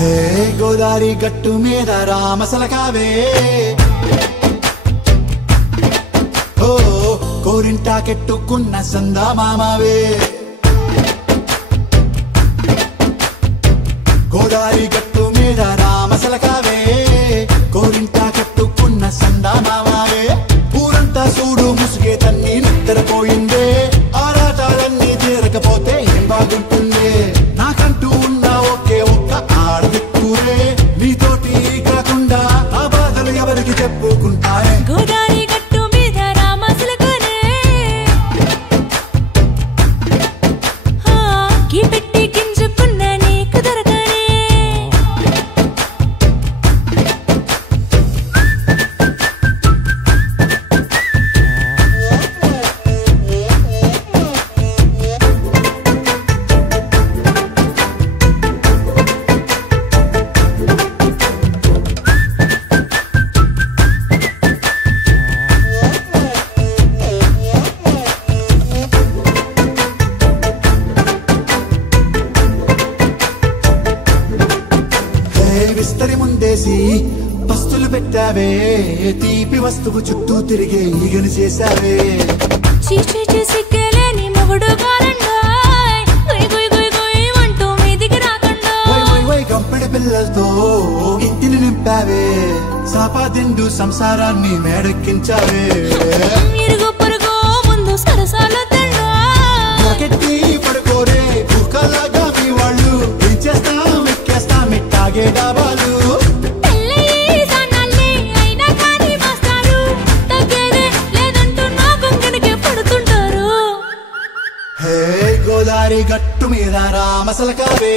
హే గోదారి గట్టు మీద రామసలకావే ఓ కోరింటాకెట్టుకున్న సందా మామావే గోదారి గట్టు మీద రామసలకావే కోరింటాకెట్టుకున్న సందా మామావే ఊరంతా చూడు ముసుగే తన్ని నిద్రపోయిందే ఆరాటాలన్నీ తీరకపోతే ఏం బాగుంటుందే నాకంటూ ఉన్న ఒకే ఒక్క ఆడదిక్కురే నీతోటి కాకుండా ఆ బాధలు ఎవరికి చెప్పుకుంటారే గోదారి గట్టు మీద రామసలకానే గీ పెట్టి గింజుకున్న నీకు దొరకనే విస్తరి ముందేసి పస్తులు పెట్టావే తీపి వస్తువు చుట్టూ తిరిగే ఈగను చేశావే చీచి చేసి కేలేని మొగుడు గారండాయ్ గుయ్ గుయ్ గుయ్ గుయ్ అంటూ మీదికి రాకండా వై వై వై గంపెడి పిల్లలతో ఇంటిని నింపావే సాపాదిండు సంసారాన్ని మేడెక్కించావే ఇరుగు పొరుగు ముందు సరసాల తండా నాకెట్టి పడుకోరే కుక్కలాగా మీ వాళ్ళు ఏం చేస్తాం ఎక్కేస్తాం ఇట్టాగే డాబాలు గోదారి గట్టు మీద రామసలకావే